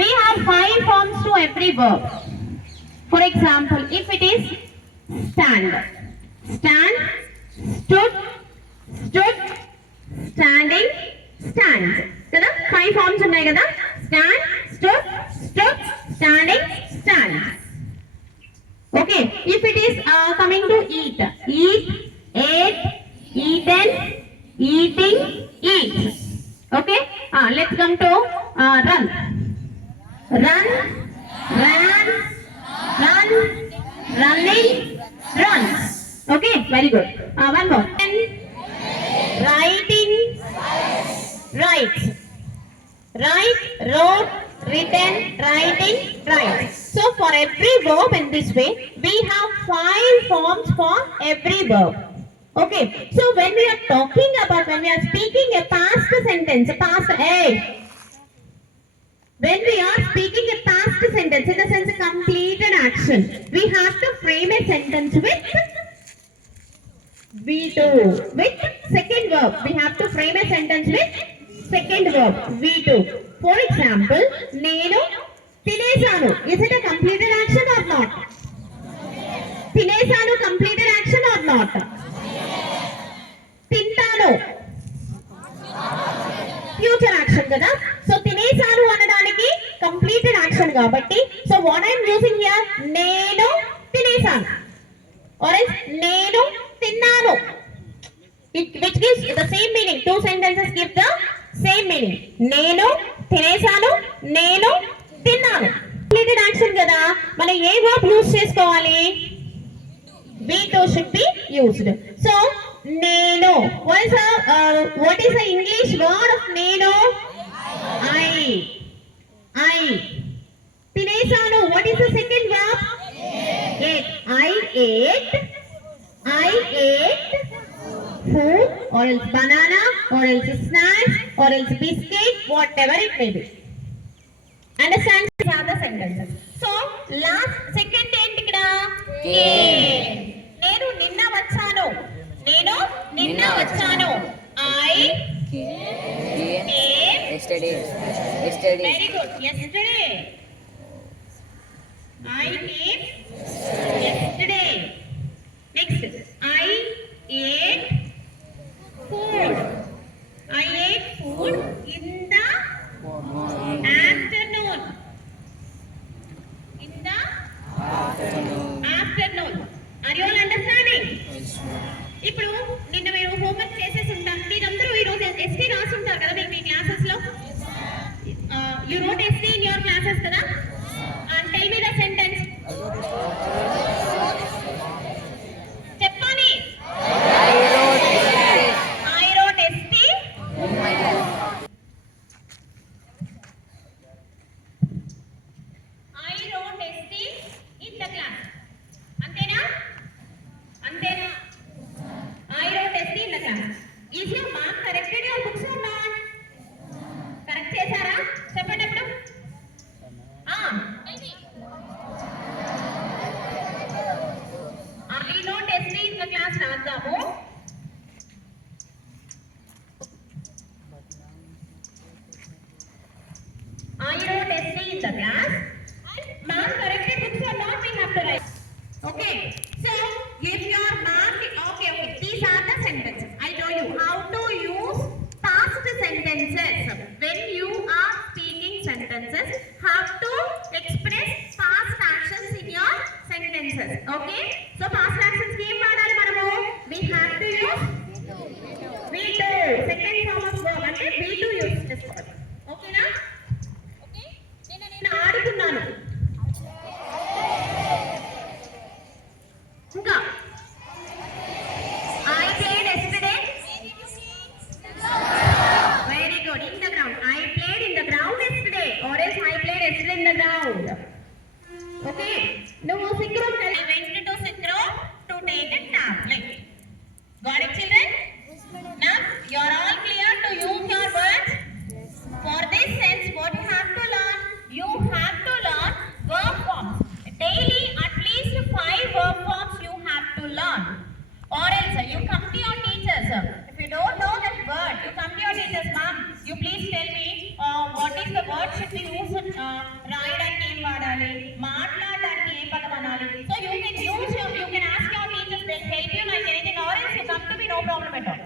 we have 5 forms to every verb. For example, if it is stand, stand, stood, stood, standing, stands. కదా 5 forms ఉన్నాయి కదా, stand, stood, stood, standing, stands. Okay, if it is coming to eat, eat, ate, eaten, eating, eat. Okay, let's come to run, run, ran, run, running, runs. Okay, very good. One more. Writing, writes, write, wrote, written, writing, writes. So for every verb in this way, we have 5 forms for every verb. Okay, so when we are talking about, when we are speaking a past sentence, past, when we are speaking a past sentence, in the sense a completed action, we have to frame a sentence with V2. With second verb, we have to frame a sentence with second verb, V2. For example, Nenu Tinesanu. Is it a completed action or not? Tinesanu completed action or not? Tintanu future action kada. So Tinesanu అనడానికి completed action కాబట్టి, so what I am using here, Nenu Tinesanu or else Nenu Tinnanu, which gives the same meaning. Two sentences give the same meaning. Nenu తినేసాను, నేను తిన్నాను. Completed action కదా, మనం ఏ verb use చేసుకోవాలి? V2 should be used. So నేను, what is the English word of నేను? I. తినేసాను, what is the second verb? Ate. I ate food, or else banana, or else snacks, or else biscuit, whatever it may be. Understand? These are the sentences. So last second ఏంటి ఇక్కడ? నేను నిన్న వచ్చాను, నేను నిన్న వచ్చాను. I came yesterday. Very good. Yesterday. I came yesterday. Next, I ate food. I ate food in the afternoon. In the afternoon. Are you all understanding? ఇప్పుడు నిన్న మీరు హోంవర్క్ చేసేసి ఉంటారు. మీరందరూ ఈరోజు ఎస్టీ రాసి ఉంటారు కదా మీ క్లాసెస్ లో. You wrote ST in your classes కదా. And tell me the sentence. చెప్పండి. I wrote ST. I wrote ST in the class. అంతేనా? అంతేనా? I wrote ST in the class. Is your mark corrected your books or not? Correct చేశారా? చెప్పండి అప్పుడు. I wrote ST in the class రాద్దాము. I wrote ST in the class. Mark corrected books or not, we have to write. Okay. So if your mark, okay. These are the sentences. I told you how to use past sentences. When you are speaking sentences, have to express past actions in your sentences. Okay. So past actions ki em vaadali manamu? We have to use V2. Second form of verb ante V2 use chesukovali. Okay na? Okay. నేను ఆడుతున్నాను. ఇంకా I played yesterday. Very good. In the ground. I played in the ground yesterday. Or else I played yesterday in word should be use రాయడానికి ఏం వాడాలి, మాట్లాడడానికి ఏ పదం అనాలి. So you can ask your teachers, they help you like anything, or else you come to me, no problem at all.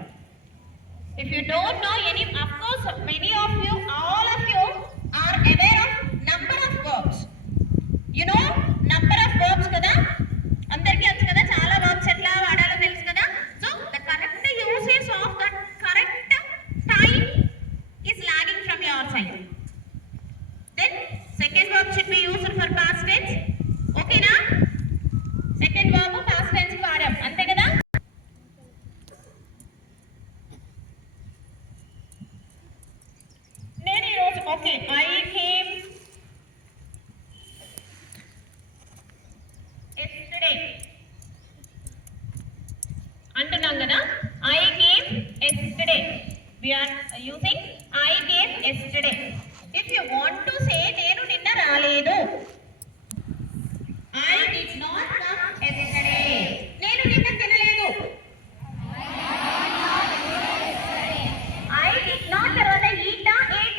If you don't know any, of course many of you, all of you are aware of number of verbs. You know number of verbs kada, andarki anchu kada, chaala verbs etla vaadalo telusu kada. So the correct usage of that correct time is lagging from your side. Then second verb should be used for past tense. Okay na, second verb past tense ki vaadam ante kada. Okay, I came yesterday. Antunam kada, I came yesterday. We are using I came yesterday. If you want to say nenu ninna raaledu, I did not come yesterday. Nenu ninna tinaledu. I did not tarvata eat ate.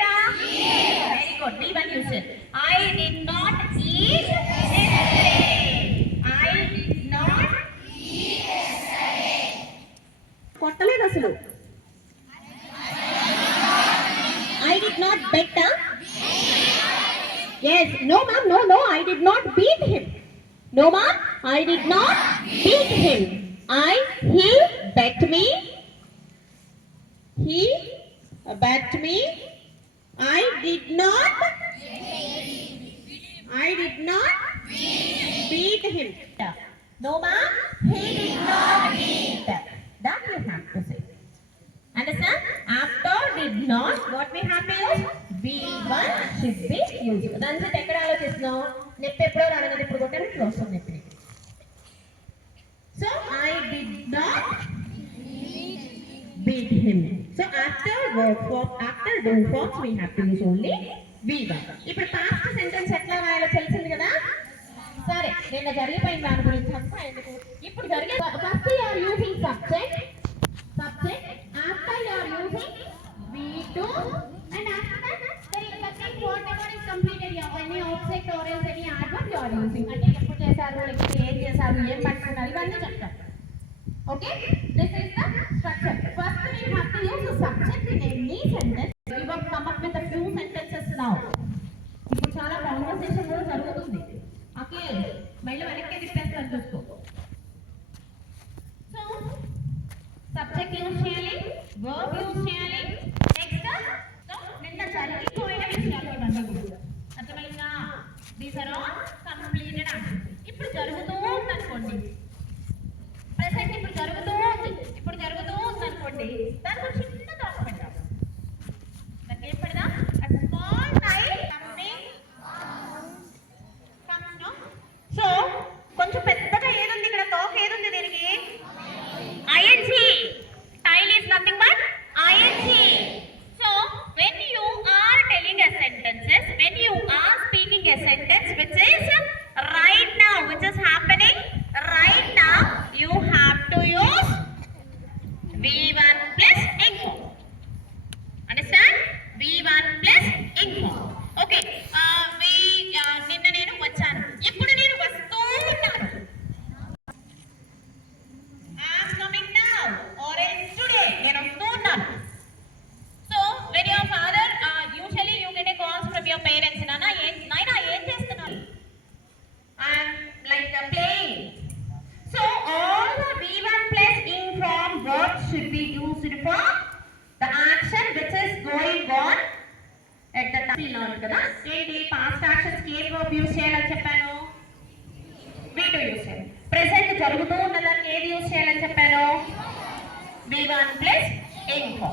Very good. B1 usage. I did not eat yesterday. I did not eat yesterday. కొట్టలేదు అసలు. I did not bet. Yes. No ma'am. No. I did not beat him. No ma'am. I did not beat him. He bet me. He bet me. I did not beat him. No ma'am, he did not beat. That you have to say. Understand? After did not, what we have to use? V1 should be used. Then se ekkada alochistunnav, neppi eppudo raagadu, ippudu kottanu ippudu vastund neppi. So I did not beat him. So after do forms we have to use only V1. ఇప్పుడు past sentence ఎట్లా రాయాలో తెలిసింది కదా. సరే, నిన్న జరిగిపోయిన దాని గురించి అంతా ఎందుకు, ఇప్పుడు జరిగే first you are using subject. After you are using V2 and after that there is nothing, whatever is completed, you have any object or else any adverb you are using. అంటే ఎప్పుడు చేశారు, లేకపోతే ఏం చేశారు, ఏం పట్టుకున్నారు, ఇవన్నీ చెప్తారు. Okay, this is the structure. First we have to use the subject in any sentence. We will come up with a few sentences now. ఇప్పుడు చాలా కాన్వర్సేషన్ కూడా జరుగుతుంది. ఓకే, మళ్ళీ వెనక్కి తిప్పేస్తాను చూసుకో. సో సబ్జెక్ట్ యూజ్ చేయాలి, వర్బ్ యూజ్ చేయాలి. నెక్స్ట్ సో నిన్న జరిగిపోయిన విషయాలు ఇవన్నీ కూడా అర్థమైందా. These are all completed activity. ఇప్పుడు జరుగుతూ ఉందనుకోండి, ప్రెసెంట్ ఇప్పుడు జరుగుతూ ఉంది అనుకోండి, దానికి ఒక చిన్న డాట్ పెడదాం. దానికి ఏం పెడదాం? Small tail coming comes no. So కొంచెం పెద్దగా ఏదుంది ఇక్కడ, టాక్ ఏదుంది దీనికి? ING. Tail is nothing but ING. So when you are telling a sentences, when you are speaking a sentence which is right now, which is happening right now, you have to use V1 plus info. Understand? V1 plus info. Okay. నిన్న నేను వచ్చాను, ఇప్పుడు నేను వస్తూ ఉన్నాను. I am coming now or else today. నేను వస్తూ ఉన్నాను. So when your father usually you get a calls from your parents, నానా ఏం చేస్తున్నావు? I am like playing. So all the V1 plus inform verbs should be used for the action which is going on at the time. కదా, ఏంటి past actions కి ఏ verb use చేయాలని చెప్పాను? V2 use చేయాలి. Present జరుగుతూ ఉన్నదాన్ని ఏది use చేయాలని చెప్పాను? V1 plus info.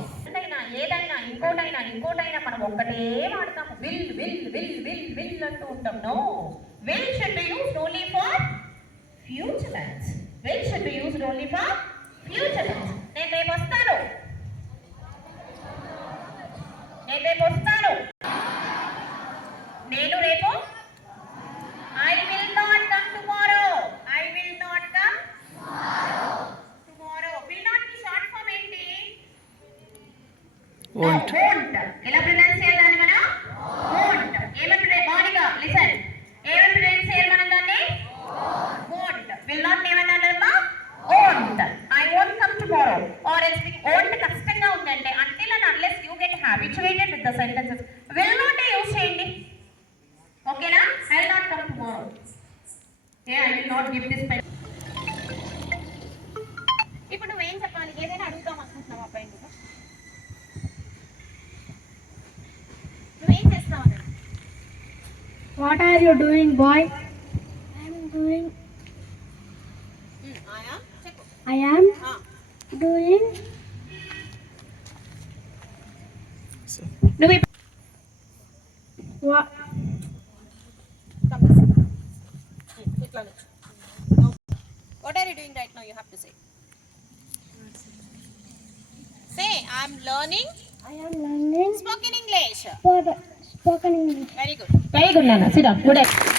ఏదైనా ఇంకోటైనా మనం ఒక్కటే వాడతాము. విల్ అంటూ ఉంటాం. No, will should be used only for future tense. Will should be used only for future tense. నేను రేపు వస్తాను. నేను రేపు I will not come tomorrow. Will not be short form ఏంటి? Won't. ఎలా ప్రొనౌన్స్ చేయాలి మనం? Won't. associated with the sentences. Will not use చేయండి. ఓకేనా? I will not come tomorrow. Yeah, I will not give this pen. ఇప్పుడు నువ్వేం చెప్పాలి? ఏదైనా అడుగుదాం అనుకుంటున్నావు అబ్బాయి నువ్వేం చేస్తావు? What are you doing, boy? I am doing. నువ్వు What? What are you doing right now? You have to say. Say, I am learning I am learning spoken English. spoken English. Very good. Very good, Nana. Sit down. Good.